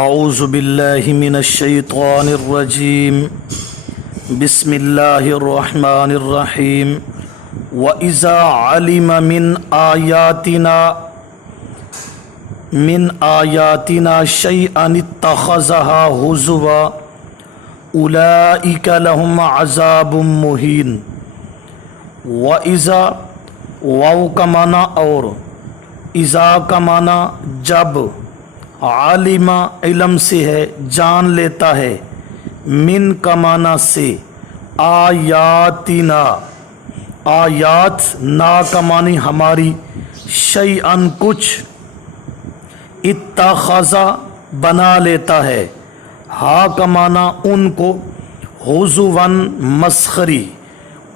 اعوذ باللہ من الشیطان الرجیم بسم اللہ الرحمن الرحیم وَإِذَا عَلِمَ من آیاتنا شیئا اتخذها ہزوا اولئک لهم عذاب مہین۔ وَإِذَا واو کا معنی اور اذا کا معنی جب، عالم علم سے ہے جان لیتا ہے، من کا معنی سے، آیاتنا آیات، نا کا معنی ہماری، شیئن کچھ، اتخذا بنا لیتا ہے، ہا کا معنی ان کو، ہزواً مسخری،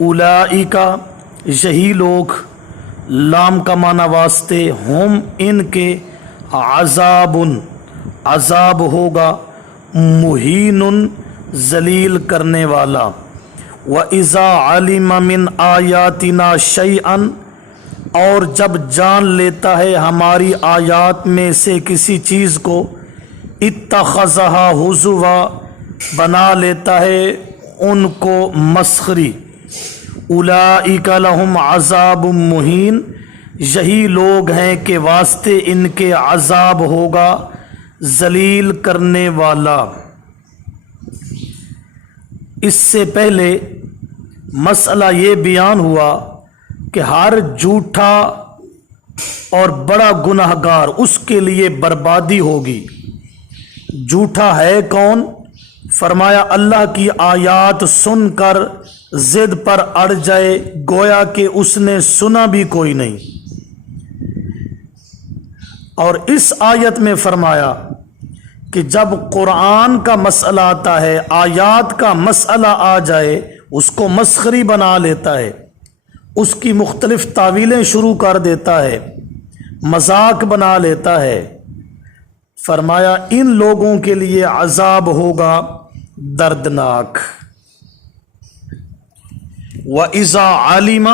اولئکا یہی لوگ، لام کا معنی واسطے، ہم ان کے، عذاب عذاب ہوگا، مہین ذلیل کرنے والا۔ وَإِذَا عَلِمَ مِنْ آیاتنا شَيْئًا، اور جب جان لیتا ہے ہماری آیات میں سے کسی چیز کو، اتخذها ہزوا بنا لیتا ہے ان کو مسخری، اولئک لهم عذاب مہین، یہی لوگ ہیں کہ واسطے ان کے عذاب ہوگا ذلیل کرنے والا۔ اس سے پہلے مسئلہ یہ بیان ہوا کہ ہر جھوٹا اور بڑا گناہ گار اس کے لیے بربادی ہوگی۔ جھوٹا ہے کون؟ فرمایا اللہ کی آیات سن کر ضد پر اڑ جائے گویا کہ اس نے سنا بھی کوئی نہیں۔ اور اس آیت میں فرمایا کہ جب قرآن کا مسئلہ آتا ہے، آیات کا مسئلہ آ جائے، اس کو مسخری بنا لیتا ہے، اس کی مختلف تعویلیں شروع کر دیتا ہے، مذاق بنا لیتا ہے۔ فرمایا ان لوگوں کے لیے عذاب ہوگا دردناک۔ وَإِذَا عَلِمَ،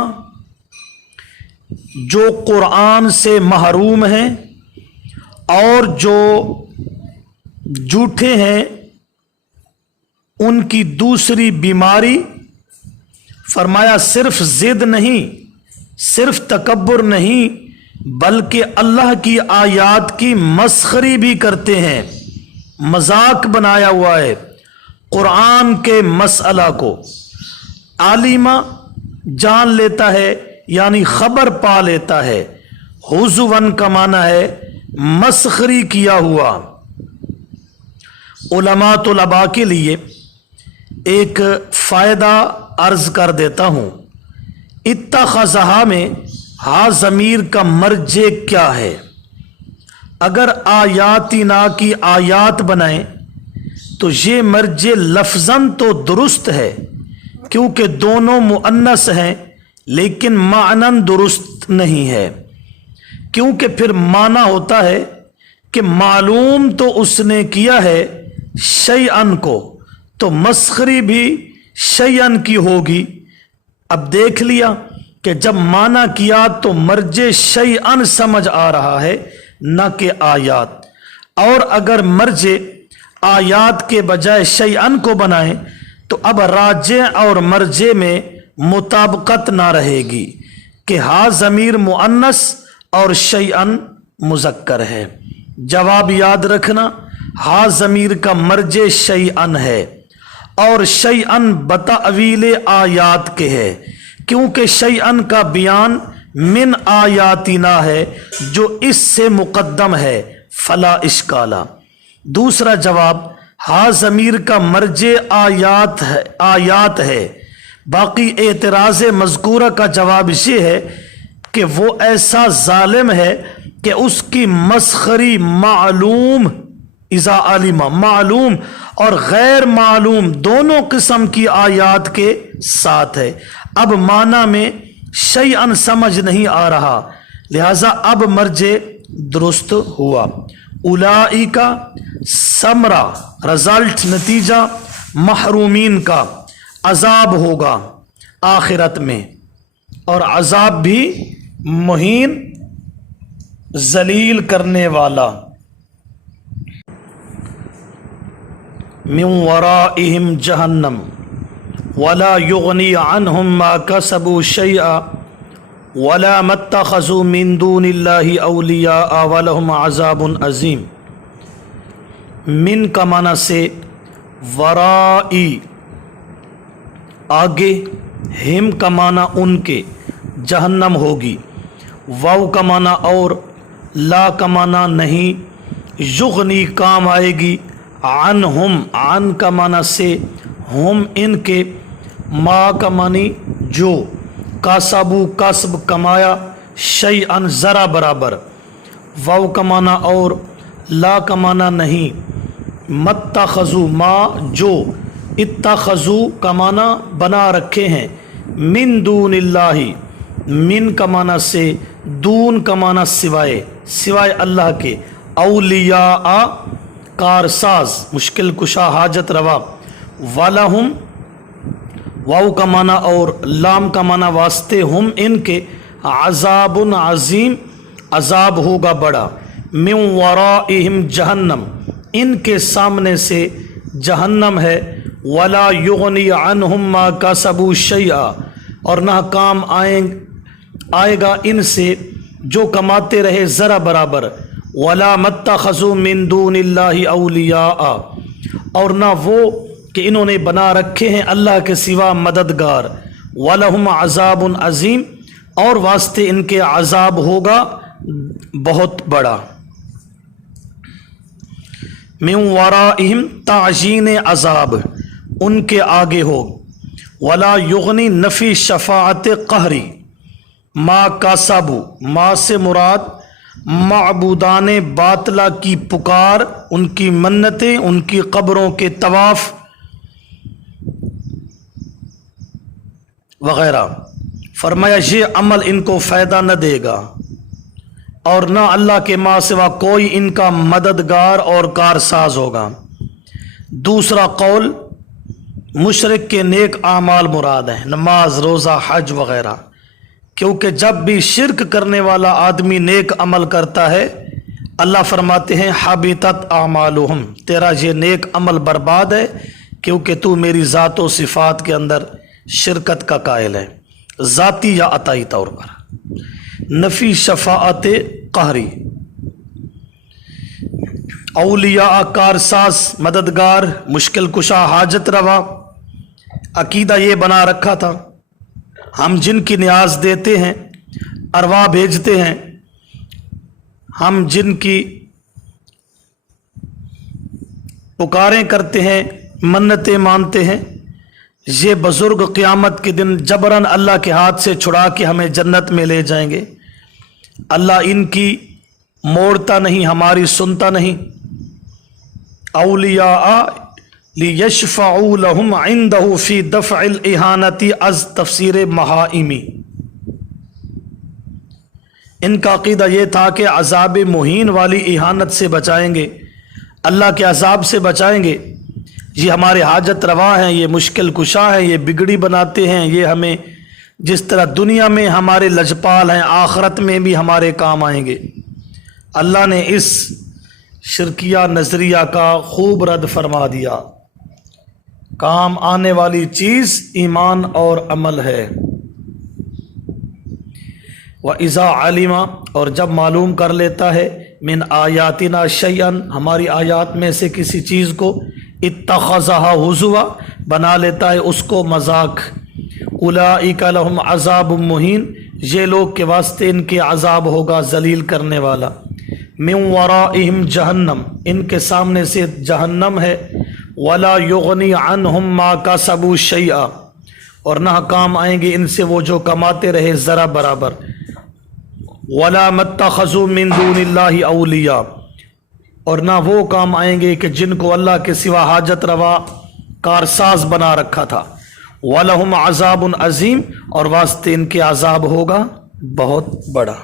جو قرآن سے محروم ہیں اور جو جھوٹے ہیں، ان کی دوسری بیماری، فرمایا صرف ضد نہیں، صرف تکبر نہیں، بلکہ اللہ کی آیات کی مسخری بھی کرتے ہیں، مذاق بنایا ہوا ہے قرآن کے مسئلہ کو۔ عالمہ جان لیتا ہے یعنی خبر پا لیتا ہے، ہزواً کا معنی ہے مسخری کیا ہوا۔ علماء طلباء کے لیے ایک فائدہ عرض کر دیتا ہوں۔ اتخذها میں ہا ضمیر کا مرجع کیا ہے؟ اگر آیاتنا کی آیات بنائیں تو یہ مرجع لفظاً تو درست ہے کیونکہ دونوں مؤنث ہیں، لیکن معناً درست نہیں ہے، کیونکہ پھر معنی ہوتا ہے کہ معلوم تو اس نے کیا ہے شیئن کو، تو مسخری بھی شیئن کی ہوگی۔ اب دیکھ لیا کہ جب معنی کیا تو مرجع شیئن سمجھ آ رہا ہے نہ کہ آیات، اور اگر مرجع آیات کے بجائے شیئن کو بنائیں تو اب راجع اور مرجع میں مطابقت نہ رہے گی کہ ہا ضمیر مؤنث اور شیئن مذکر ہے۔ جواب یاد رکھنا، ہا ضمیر کا مرجع شیئن ہے اور شیئن بتأویل آیات کے ہے، کیونکہ شیئن کا بیان من آیاتنا ہے جو اس سے مقدم ہے، فلا اشکالہ۔ دوسرا جواب، ہا ضمیر کا مرجع آیات ہے۔ باقی اعتراض مذکورہ کا جواب یہ ہے کہ وہ ایسا ظالم ہے کہ اس کی مسخری معلوم، اذا علم معلوم اور غیر معلوم دونوں قسم کی آیات کے ساتھ ہے۔ اب معنی میں شیئن سمجھ نہیں آ رہا، لہذا اب مرجع درست ہوا۔ اولئک ثمرہ رزلٹ نتیجہ محرومین کا، عذاب ہوگا آخرت میں، اور عذاب بھی مہین ذلیل کرنے والا۔ मिन वराइहिम जहन्नम वला युगनी अन्हुम मा कसबू शैआ वला मत्तखज़ू मिन दूनिल्लाहि औलिया वलहुम अज़ाबुन अज़ीम। मिन का माना से, वराई आगे, हिम का माना उनके, जहन्नम होगी, वाव का माना और, ला का माना नहीं, युगनी काम आएगी, अन हम, अन का माना से, हम इनके, मा का मानी जो, कासाबू कास्ब कमाया, शैअन ज़रा बराबर, वाव का माना और, ला का माना नहीं, मत्तखज़ू मा जो, इत्तखज़ू का माना बना रखे हैं, मिन दूनिल्लाहि, मिन का माना से, दून का माना सिवाय, सिवाय अल्लाह के, औलिया कारसाज मुश्किल कुशा हाजत रवा, वलहुम वाव का माना और, लाम का माना वास्ते, हम इनके, अज़ाबुन अज़ीम अज़ाब होगा बड़ा, मिन वराइहिम जहन्नम इनके सामने से जहन्नम है, वला युगनी अन्हुम मा कसबू शैआ और ना काम आएगा इनसे जो कमाते रहे ज़रा बराबर, वला मत्तखज़ू मिन दूनिल्लाहि औलिया और ना वो कि इन्होंने बना रखे हैं अल्लाह के सिवा मददगार, वलहुम अज़ाबुन अज़ीम और वास्ते इनके अज़ाब होगा बहुत बड़ा। मिन वराइहिम ताजीन अज़ाब उनके आगे हो, वला युगनी नफ़ी शफ़ाअत कहरी, मा कासाबू मा से मुराद माबूदान बातला की पुकार, उनकी मन्नतें, उनकी कब्रों के तवाफ़ वगैरह। फरमाया ये अमल इनको फ़ायदा न देगा और न अल्लाह के माँ सिवा कोई इनका मददगार और कारसाज होगा। दूसरा कौल मुशरिक के नेक आमाल मुराद है, नमाज रोज़ा हज वगैरह, क्योंकि जब भी शिरक करने वाला आदमी नेक अमल करता है अल्लाह फरमाते हैं हबितत आमालुहुम, तेरा ये नेक अमल बर्बाद है क्योंकि तू मेरी ज़ात व सिफ़ात के अंदर शिरकत का कायल है, ज़ाती या अताई तौर पर। नफ़ी शफ़ाअत कहरी, औलिया कारसाज मददगार मुश्किल कुशा हाजत रवा, अकीदा ये बना रखा था हम जिनकी न्याज देते हैं अरवा भेजते हैं, हम जिनकी पुकारें करते हैं मन्नतें मानते हैं, ये बुज़ुर्ग क़यामत के दिन जबरन अल्लाह के हाथ से छुड़ा के हमें जन्नत में ले जाएंगे। अल्लाह इनकी मोड़ता नहीं, हमारी सुनता नहीं। औलिया लियशफ़ऊ लहुम इंदहु फ़ी दफ़इल इहानती अज़ तफ़सीर महाइमी। इनका अक़ीदा ये था कि अज़ाब मुहीन वाली इहानत से बचाएंगे, अल्लाह के अज़ाब से बचाएंगे। ये हमारे हाजत रवा हैं, ये मुश्किल कुशा हैं, ये बिगड़ी बनाते हैं, ये हमें जिस तरह दुनिया में हमारे लजपाल हैं आखरत में भी हमारे काम आएंगे। अल्लाह ने इस शिरकिया नज़रिया का खूब रद्द फरमा दिया। काम आने वाली चीज़ ईमान और अमल है। व इज़ा अलिमा और जब मालूम कर लेता है मिन आयातिना शैअन हमारी आयात में से किसी चीज़ को, इत्तख़ज़हा हुज़ुवा बना लेता है उसको मजाक। उलाइका लहुम अज़ाबुम मुहीन ये लोग के वास्ते इनके अज़ाब होगा जलील करने वाला। मिन वराइहिम जहन्नम इनके सामने से जहन्नम है। वला युगनी अन्हुम मा कसबू शैआ और ना काम आएंगे इनसे वो जो कमाते रहे ज़रा बराबर। वला मत्तख़ज़ू मिन दूनिल्लाहि औलिया और ना वो काम आएंगे कि जिनको अल्लाह के सिवा हाजत रवा कारसाज बना रखा था। वलहुम अज़ाबुन अज़ीम और वास्ते इनके अज़ाब होगा बहुत बड़ा।